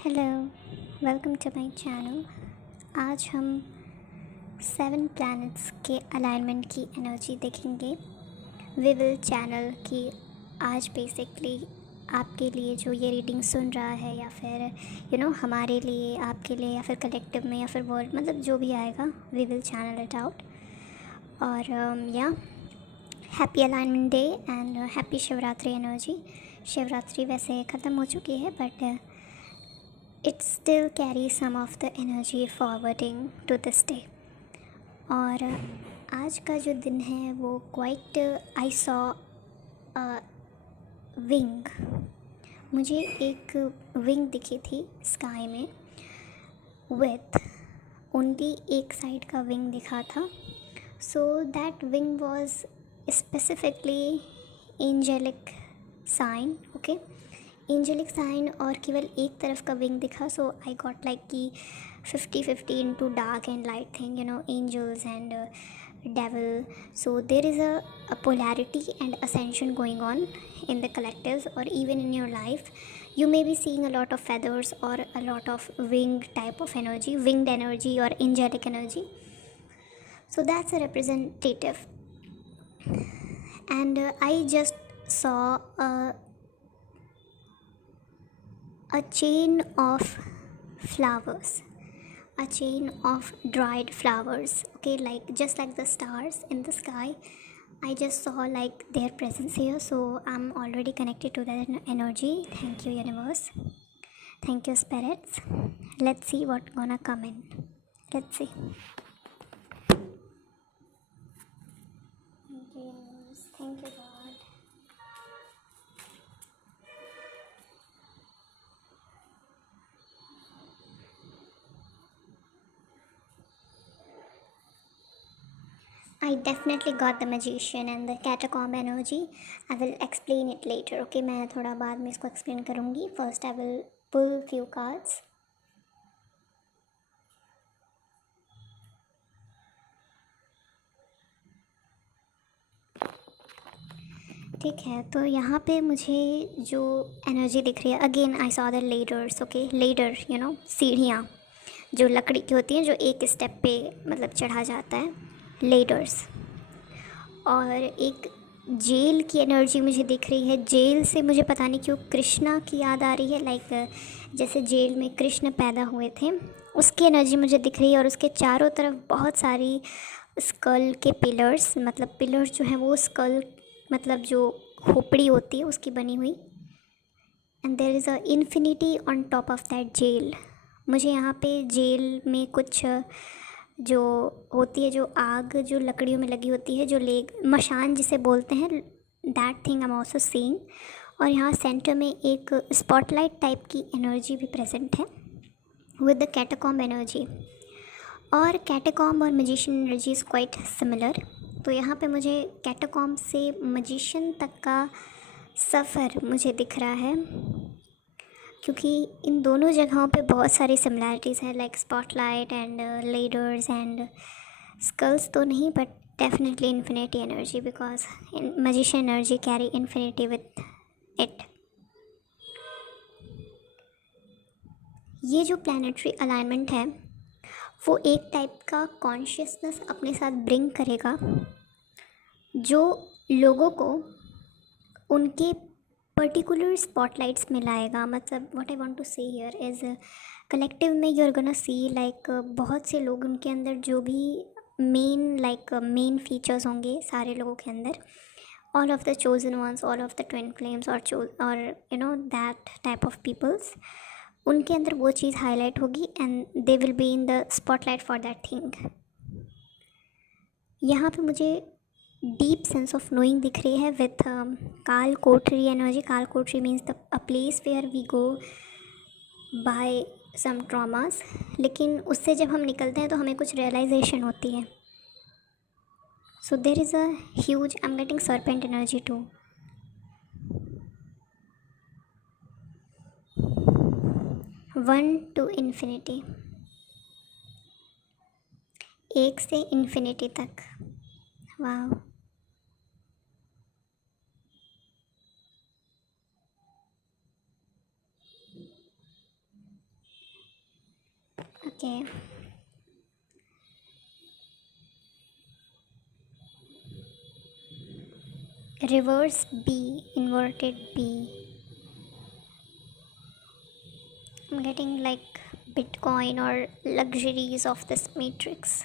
Hello, welcome to my channel. आज हम 7 planets के अलाइनमेंट की एनर्जी देखेंगे। वी विल चैनल कि आज बेसिकली आपके लिए जो ये रीडिंग सुन रहा है या फिर हमारे लिए, आपके लिए या फिर कलेक्टिव में या फिर वर्ल्ड, मतलब जो भी आएगा we will channel it out. और या happy alignment day and happy Shivratri energy. Shivratri वैसे ख़त्म हो चुकी है but it still carries some of the energy forwarding to this day। और आज का जो दिन है वो क्वाइट आई सॉ विंग। मुझे एक विंग दिखी थी स्काई में विथ ओनली एक साइड का विंग दिखा था। So that wing was specifically angelic sign. Okay, angelic sign और केवल एक तरफ का विंग दिखा। सो आई गॉट लाइक कि 50-50 into dark and light thing, angels and devil. So there is a polarity and ascension going on in the collectives or even in your life. You may be seeing a lot of feathers or a lot of wing type of energy, winged energy or angelic energy. So that's a representative. And I just saw a chain of flowers, a chain of dried flowers. Okay, like just like the stars in the sky, I just saw like their presence here. So I'm already connected to that energy. Thank you universe, thank you spirits. Let's see what gonna come in. Let's see. Thank you universe, thank you God. I definitely got the magician and the catacomb energy. I will explain it later. Okay, मैं थोड़ा बाद में इसको explain करूँगी. First I will pull few cards. ठीक है, तो यहाँ पे मुझे जो एनर्जी दिख रही है, again I saw the ladders. Okay, ladder सीढ़ियाँ जो लकड़ी की होती हैं, जो एक स्टेप पे मतलब चढ़ा जाता है, लेडर्स। और एक जेल की एनर्जी मुझे दिख रही है। जेल से मुझे पता नहीं क्यों कृष्णा की याद आ रही है, लाइक जैसे जेल में कृष्ण पैदा हुए थे, उसकी एनर्जी मुझे दिख रही है। और उसके चारों तरफ बहुत सारी स्कल के पिलर्स, मतलब पिलर्स जो हैं वो स्कल, मतलब जो खोपड़ी होती है उसकी बनी हुई। And there is a infinity on top of that gel. मुझे यहाँ पे जेल में कुछ जो होती है, जो आग जो लकड़ियों में लगी होती है, जो लेग मशान जिसे बोलते हैं, that thing I am also seeing. और यहाँ सेंटर में एक स्पॉटलाइट टाइप की एनर्जी भी प्रेजेंट है विद द कैटाकॉम्ब एनर्जी। और कैटाकॉम्ब और magician energy is quite similar. तो यहाँ पे मुझे कैटाकॉम्ब से मैजिशियन तक का सफ़र मुझे दिख रहा है, क्योंकि इन दोनों जगहों पे बहुत सारी सिमिलैरिटीज़ हैं, like spotlight and ladders and skulls तो नहीं, but definitely infinity energy, because magician energy carry infinity with it. ये जो प्लैनेटरी अलाइनमेंट है वो एक टाइप का कॉन्शियसनेस अपने साथ ब्रिंग करेगा, जो लोगों को उनके पर्टिकुलर स्पॉटलाइट्स में लाएगा। मतलब what I want to say here is collective में you are gonna see like बहुत से लोग, उनके अंदर जो भी मेन फीचर्स होंगे सारे लोगों के अंदर, all of the chosen ones, all of the twin flames और दैट टाइप ऑफ पीपल्स, उनके अंदर वो चीज़ हाईलाइट होगी and they will be in the spotlight for that thing. यहाँ पे मुझे डीप सेंस ऑफ नोइंग दिख रही है विथ काल कोठरी एनर्जी। काल कोठरी means the a place where we go by some traumas, लेकिन उससे जब हम निकलते हैं तो हमें कुछ रियलाइजेशन होती है। So there is a huge, I am getting serpent energy too. 1 to infinity, 1 से इन्फिनिटी तक। वाह, okay, reverse B, inverted B. I'm getting like Bitcoin or luxuries of this matrix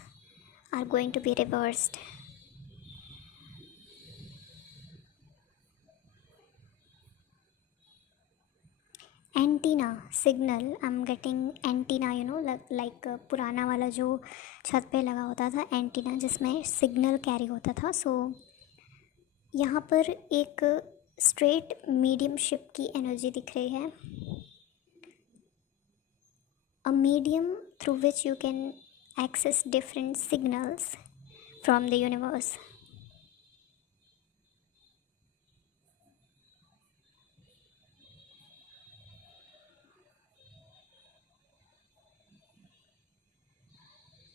are going to be reversed. Antenna signal, I am getting antenna, you know like पुराना वाला जो छत पे लगा होता था एंटीना जिसमें सिग्नल कैरी होता था. सो यहाँ पर एक स्ट्रेट मीडियम शिप की एनर्जी दिख रही है. A medium through which you can access different signals from the universe.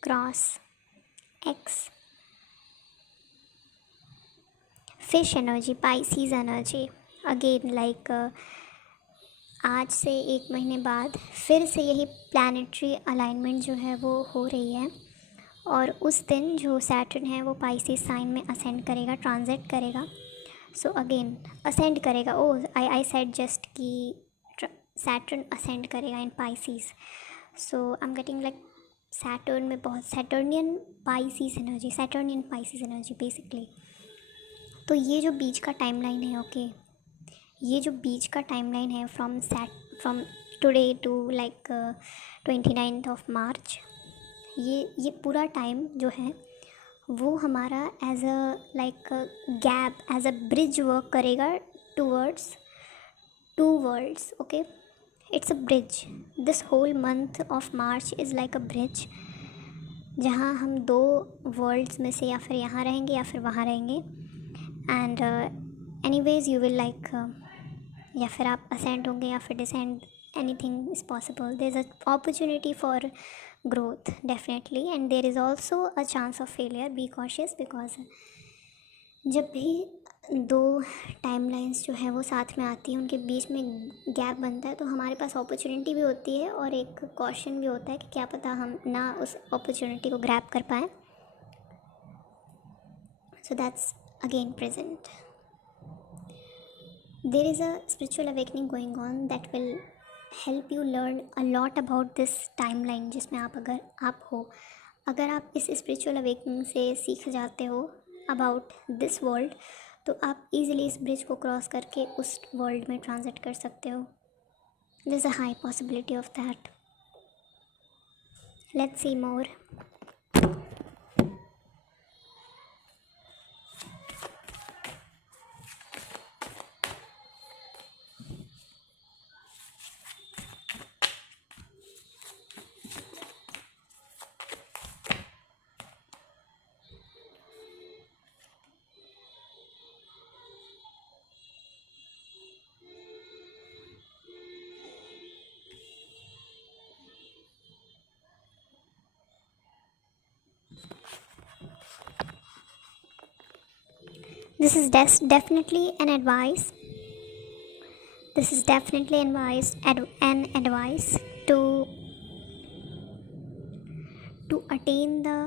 Cross X, fish energy, Pisces energy. Again like आज से 1 महीने बाद फिर से यही प्लानिटरी अलाइनमेंट जो है वो हो रही है, और उस दिन जो सैटर्न है वो पाइसीज साइन में असेंड करेगा, ट्रांजिट करेगा. सो अगेन असेंड करेगा. ओ आई सेड जस्ट कि सैटर्न असेंड करेगा in Pisces. So I am getting like Saturn में बहुत सैटर्नियन पाइसीज एनर्जी बेसिकली. तो ये जो बीच का टाइमलाइन है, ओके, ये जो बीच का टाइमलाइन है from today to like 29 March, ये पूरा टाइम जो है वो हमारा as a like gap, as a bridge work करेगा towards 2 worlds. Okay, it's a bridge. This whole month of March is like a bridge, जहाँ हम 2 वर्ल्ड्स में से या फिर यहाँ रहेंगे या फिर वहाँ रहेंगे. And anyways you will like या फिर आप असेंड होंगे या फिर descend, anything is possible. There is a opportunity for growth definitely, and there is also a chance of failure. Be cautious, because जब भी 2 टाइमलाइंस जो है वो साथ में आती हैं, उनके बीच में गैप बनता है, तो हमारे पास अपॉर्चुनिटी भी होती है और एक कॉशन भी होता है कि क्या पता हम ना उस अपॉर्चुनिटी को ग्रैब कर पाएँ. So that's again present. There is a spiritual awakening going on that will help you learn a lot about this timeline, जिसमें अगर आप इस स्पिरिचुअल अवेकनिंग से सीख जाते हो अबाउट दिस वर्ल्ड, तो आप इजीली इस ब्रिज को क्रॉस करके उस वर्ल्ड में ट्रांजिट कर सकते हो. There is a high possibility of that. Let's see more. This is definitely an advice. This is definitely an advice to attain the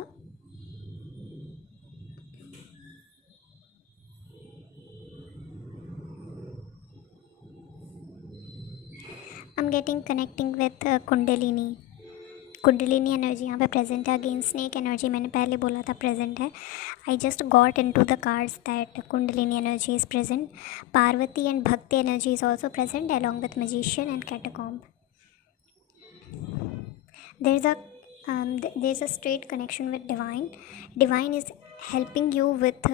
I'm getting connecting with Kundalini. Kundalini energy यहाँ पे present है. Again snake energy मैंने पहले बोला था present है. I just got into the cards that Kundalini energy is present. Parvati and bhakti energy is also present along with magician and catacomb. there is a straight connection with divine is helping you with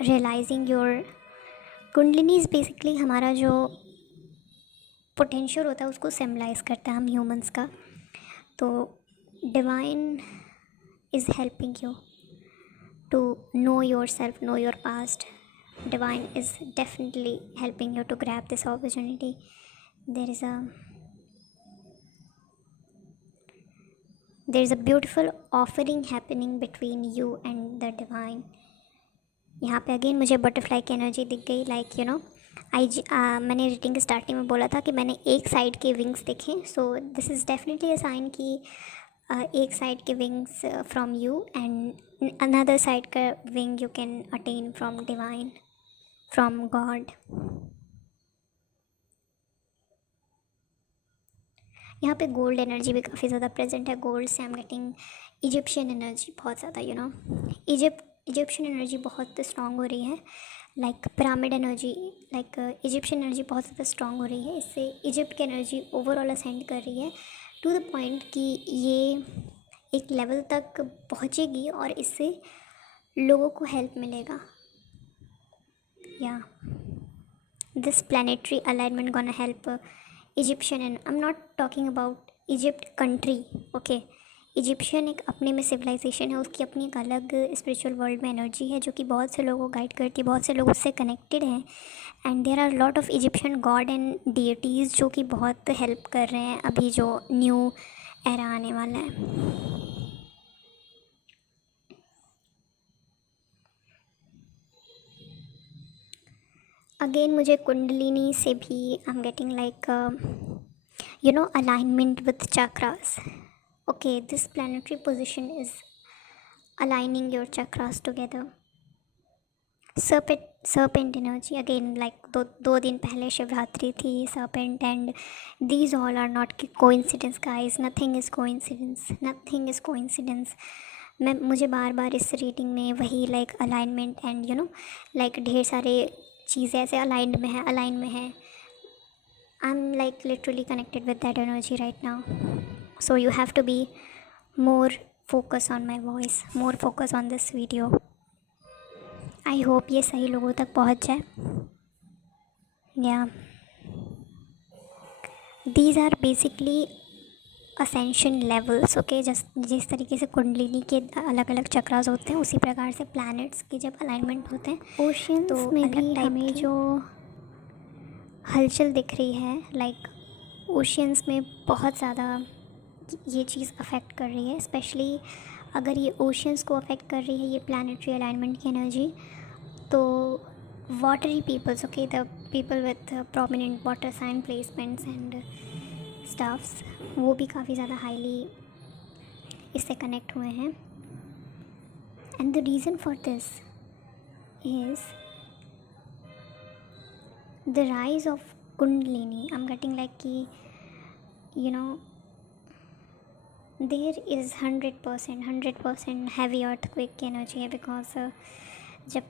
realizing your kundalini is basically हमारा जो potential होता है उसको symbolize करता है हम humans का. तो divine is helping you to know yourself, know your past. Divine is definitely helping you to grab this opportunity. There is a beautiful offering happening between you and the divine. यहाँ पे again मुझे butterfly की energy दिख गई. Like you know मैंने reading starting में बोला था कि मैंने एक साइड के विंग्स देखे. So this is definitely a sign कि एक साइड के wings from you and another side का wing you can attain from divine, from God. यहाँ पे गोल्ड एनर्जी भी काफ़ी ज़्यादा प्रेजेंट है। गोल्ड से आई एम गेटिंग इजिप्शियन एनर्जी बहुत ज़्यादा, यू नो, इजिप्शियन एनर्जी बहुत स्ट्रॉन्ग हो रही है। Like pyramid energy, like Egyptian energy बहुत ज़्यादा स्ट्रॉन्ग हो रही है। इससे इजिप्ट की एनर्जी ओवरऑल असेंड कर रही है टू द पॉइंट कि ये एक लेवल तक पहुँचेगी और इससे लोगों को हेल्प मिलेगा। या this planetary alignment gonna help Egyptian, and I'm not talking about Egypt country, okay। Egyptian एक अपने में सिविलाइजेशन है, उसकी अपनी एक अलग स्पिरिचुअल वर्ल्ड में एनर्जी है जो कि बहुत से लोगों को गाइड करती है, बहुत से लोग उससे कनेक्टेड हैं। And there are lot of Egyptian god and deities जो कि बहुत हेल्प कर रहे हैं अभी जो न्यू एरा आने वाला है। अगेन मुझे कुंडलिनी से भी आई am getting like you know, alignment with chakras. Okay, this planetary position is aligning your chakras together. Serpent energy again, like दो दिन पहले शिवरात्रि थी, serpent, and these all are not coincidence guys, nothing is coincidence। मुझे बार बार इस reading में वही like alignment and you know like ढेर सारे चीज़ें ऐसे अलाइन में है। I'm like literally connected with that energy right now, so you have to be more focus on my voice, more focus on this video। I hope ये सही लोगों तक पहुँच जाए। Yeah, these are basically ascension levels, okay। जिस तरीके से कुंडलिनी के अलग अलग चक्रास होते हैं उसी प्रकार से प्लैनेट्स के जब अलाइनमेंट होते हैं ओशियंस तो में भी हमें जो हलचल दिख रही है, लाइक ओशियंस में बहुत ज़्यादा ये चीज़ अफेक्ट कर रही है। स्पेशली अगर ये ओशियंस को अफेक्ट कर रही है ये प्लानिटरी अलाइनमेंट की एनर्जी, तो watery peoples, okay, the people with prominent water sign placements and stuffs, वो भी काफ़ी ज़्यादा हाईली इससे कनेक्ट हुए हैं। And the reason for this is the rise of kundalini। I'm getting like कि you know there is 100% heavy earthquake की energy है, because जब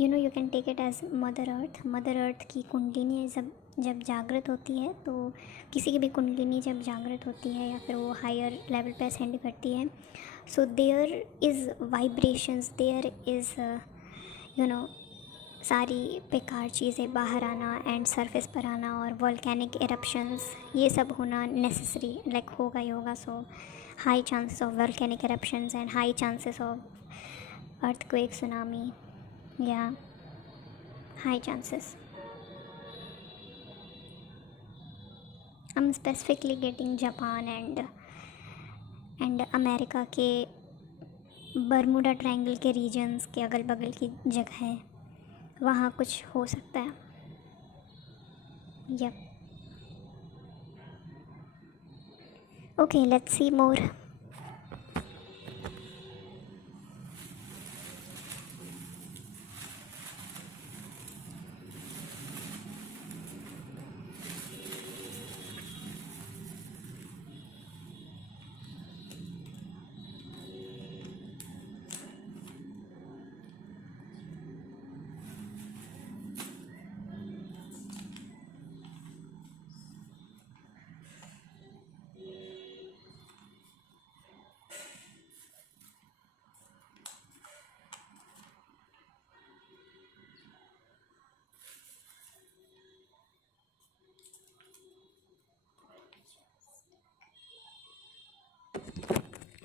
you know you can take it as mother earth की कुंडलिनी जब जागृत होती है, तो किसी की भी कुंडलिनी जब जागृत होती है या फिर वो हायर लेवल पे असेंड करती है, so there is vibrations, there is you know सारी बेकार चीज़ें बाहर आना एंड सरफेस पर आना और वॉल्केनिक इरप्शंस ये सब होना नेसेसरी, लाइक होगा ही होगा। So high chances of volcanic eruptions and high chances of earthquake, tsunami, या high chances. I am specifically getting Japan and America के बर्मुडा ट्रायंगल के रीजन्स के अगल बगल की जगह है, वहाँ कुछ हो सकता है। Yup, okay, let's see more.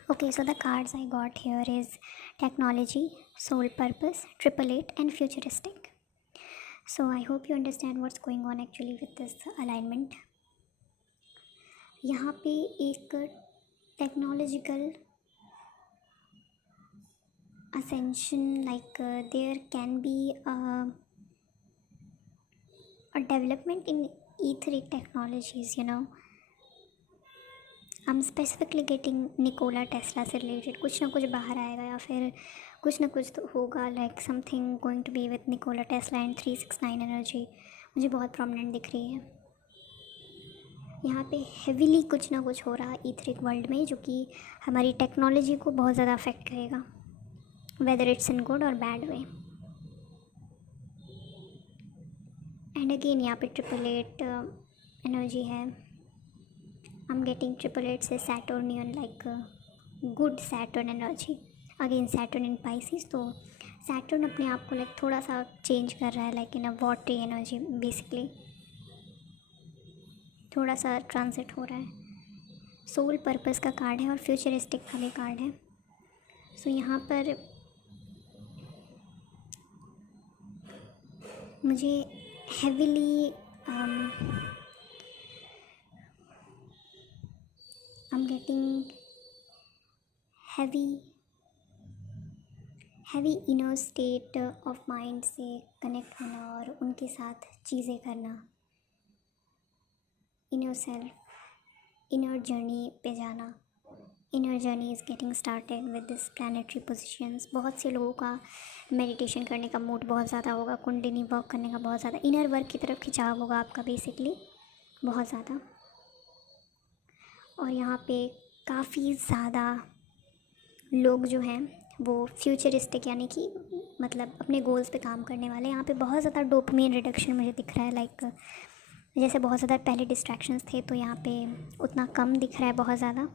Okay, so the cards I got here is technology, soul purpose, 888 and futuristic। So I hope you understand what's going on actually with this alignment। यहाँ पे एक technological ascension, like there can be a development in etheric technologies, you know, I am specifically getting Nikola Tesla से related कुछ ना कुछ बाहर आएगा, या फिर कुछ ना कुछ तो होगा, like something going to be with Nikola Tesla and 369 energy मुझे बहुत प्रोमिनेंट दिख रही है। यहाँ पे हेविली कुछ ना कुछ हो रहा है ईथरिक वर्ल्ड में, जो कि हमारी टेक्नोलॉजी को बहुत ज़्यादा अफेक्ट करेगा, वेदर इट्स इन गुड और बैड वे। एंड अगेन यहाँ पे 888 एनर्जी है। आई एम गेटिंग 888 से Saturnian, like good Saturn energy. Again Saturn in Pisces, तो सैटर्न अपने आप को लाइक थोड़ा सा चेंज कर रहा है, like in a watery energy basically, थोड़ा सा ट्रांजिट हो रहा है। सोल पर्पस का कार्ड है और फ्यूचरिस्टिक का भी कार्ड है। सो यहाँ पर मुझे heavily I am getting heavy inner state of mind से कनेक्ट होना और उनके साथ चीज़ें करना, इनर सेल्फ, इनर जर्नी पे जाना। Inner journey is getting started with this planetary positions. बहुत से लोगों का मेडिटेशन करने का मूड बहुत ज़्यादा होगा, कुंडलिनी वर्क करने का बहुत ज़्यादा, इनर वर्क की तरफ खिंचाव होगा आपका बेसिकली बहुत ज़्यादा। और यहाँ पे काफ़ी ज़्यादा लोग जो हैं वो फ्यूचरिस्टिक, यानी कि मतलब अपने गोल्स पे काम करने वाले। यहाँ पे बहुत ज़्यादा डोपामाइन रिडक्शन मुझे दिख रहा है, लाइक जैसे बहुत ज़्यादा पहले डिस्ट्रैक्शंस थे तो यहाँ पे उतना कम दिख रहा है बहुत ज़्यादा।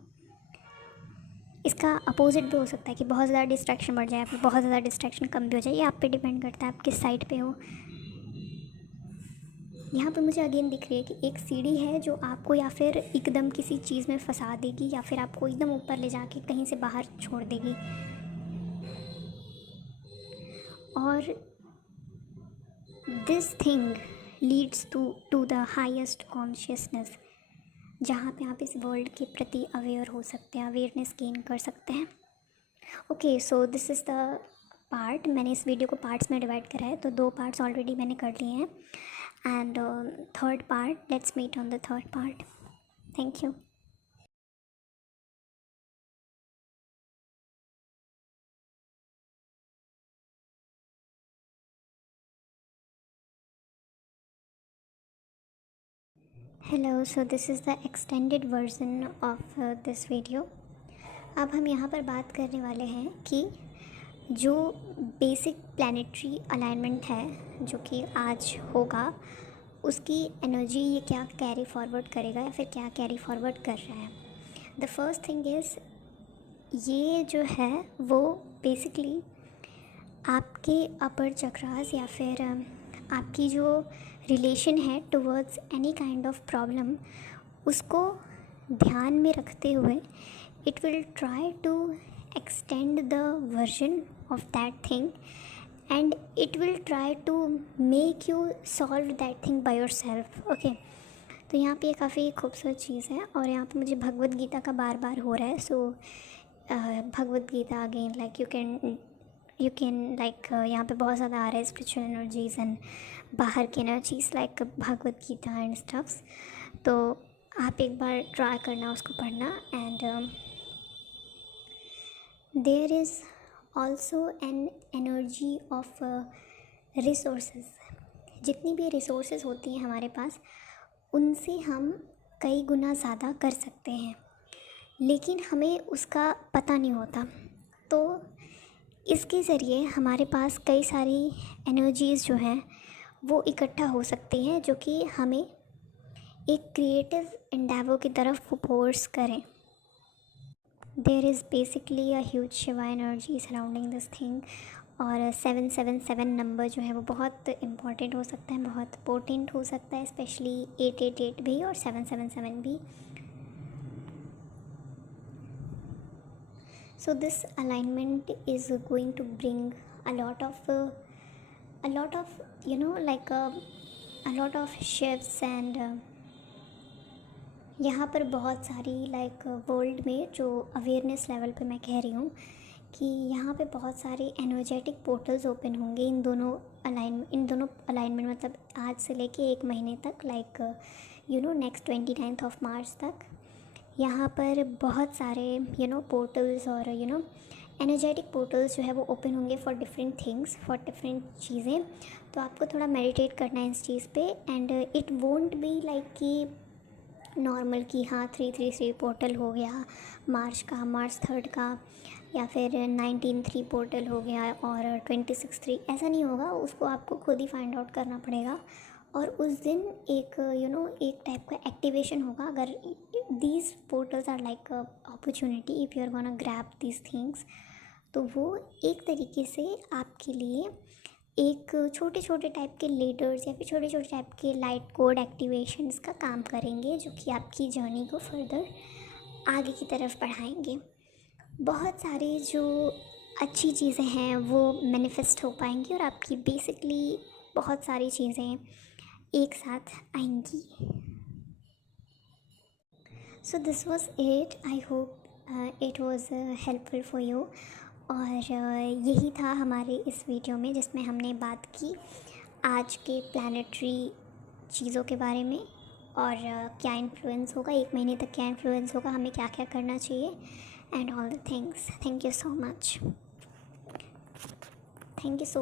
इसका अपोजिट भी हो सकता है कि बहुत ज़्यादा डिस्ट्रैक्शन बढ़ जाए, फिर बहुत ज़्यादा डिस्ट्रैक्शन कम भी हो जाए, ये आप पे डिपेंड करता है आप किस साइड पे हो। यहाँ पे मुझे अगेन दिख रही है कि एक सीढ़ी है जो आपको या फिर एकदम किसी चीज़ में फंसा देगी, या फिर आपको एकदम ऊपर ले जाके कहीं से बाहर छोड़ देगी। और this thing leads to the highest consciousness, जहाँ पे आप इस वर्ल्ड के प्रति अवेयर हो सकते हैं, अवेयरनेस गेन कर सकते हैं। Okay, so this is the part. मैंने इस वीडियो को पार्ट्स में डिवाइड करा है, तो 2 पार्ट्स ऑलरेडी मैंने कर लिए हैं, and third part, let's meet on the third part. Thank you. Hello, so this is the extended version of this video. अब हम यहाँ पर बात करने वाले हैं कि जो बेसिक प्लानिटरी अलाइनमेंट है जो कि आज होगा, उसकी एनर्जी ये क्या कैरी फॉरवर्ड करेगा या फिर क्या कैरी फॉरवर्ड कर रहा है। द फर्स्ट थिंग इज़, ये जो है वो बेसिकली आपके अपर चक्रास या फिर आपकी जो रिलेशन है towards any kind of problem, उसको ध्यान में रखते हुए it will try to extend the version of that thing, and it will try to make you solve that thing by yourself. Okay, तो यहाँ पे काफ़ी खूबसूरत चीज़ है, और यहाँ पे मुझे भगवद गीता का बार बार हो रहा है। So Bhagavad Gita again, like you can like यहाँ पे बहुत ज़्यादा आ रहा है स्पिरिचुअल एनर्जीज एंड बाहर की energies like Bhagavad Gita and stuffs. तो आप एक बार ट्राई करना उसको पढ़ना। And there is also an energy of resources. जितनी भी रिसोर्सेज होती हैं हमारे पास, उनसे हम कई गुना ज़्यादा कर सकते हैं, लेकिन हमें उसका पता नहीं होता। तो इसके ज़रिए हमारे पास कई सारी एनर्जीज़ जो हैं वो इकट्ठा हो सकती हैं, जो कि हमें एक क्रिएटिव एंडेवर की तरफ फोर्स करें। There is basically a huge Shiva energy surrounding this thing. और 777 नंबर जो है वो बहुत इम्पॉर्टेंट हो सकता है, बहुत पोटेंट हो सकता है, स्पेशली 888 भी और 777 भी। So this alignment is going to bring a lot of you know like a lot of shifts, and यहाँ पर बहुत सारी लाइक वर्ल्ड में जो अवेयरनेस लेवल पे मैं कह रही हूँ कि यहाँ पे बहुत सारे एनर्जेटिक पोर्टल्स ओपन होंगे इन दोनों अलाइनमेंट मतलब आज से लेके 1 महीने तक, लाइक यू नो नेक्स्ट 29 मार्च तक। यहाँ पर बहुत सारे पोर्टल्स और एनर्जेटिक पोर्टल्स जो है वो ओपन होंगे for different things, for different चीज़ें। तो आपको थोड़ा मेडिटेट करना है इस चीज़ पे। And it won't be like कि नॉर्मल कि हाँ 333 पोर्टल हो गया मार्च 3 का, या फिर 19 3 पोर्टल हो गया और 26 3, ऐसा नहीं होगा। उसको आपको खुद ही फाइंड आउट करना पड़ेगा। और उस दिन एक एक टाइप का एक्टिवेशन होगा। अगर these portals are like opportunity if you are gonna grab these things, तो वो एक तरीके से आपके लिए एक छोटे छोटे टाइप के लेडर्स या फिर छोटे छोटे टाइप के लाइट कोड एक्टिवेशंस का काम करेंगे, जो कि आपकी जर्नी को फर्दर आगे की तरफ बढ़ाएंगे। बहुत सारी जो अच्छी चीज़ें हैं वो मैनिफेस्ट हो पाएंगी और आपकी बेसिकली बहुत सारी चीज़ें एक साथ आएंगी। So this was it. I hope it was helpful for you. और यही था हमारे इस वीडियो में, जिसमें हमने बात की आज के प्लानिटरी चीज़ों के बारे में और क्या इन्फ्लुएंस होगा, 1 महीने तक क्या इन्फ्लुएंस होगा, हमें क्या क्या करना चाहिए and all the things. Thank you so much. Thank you so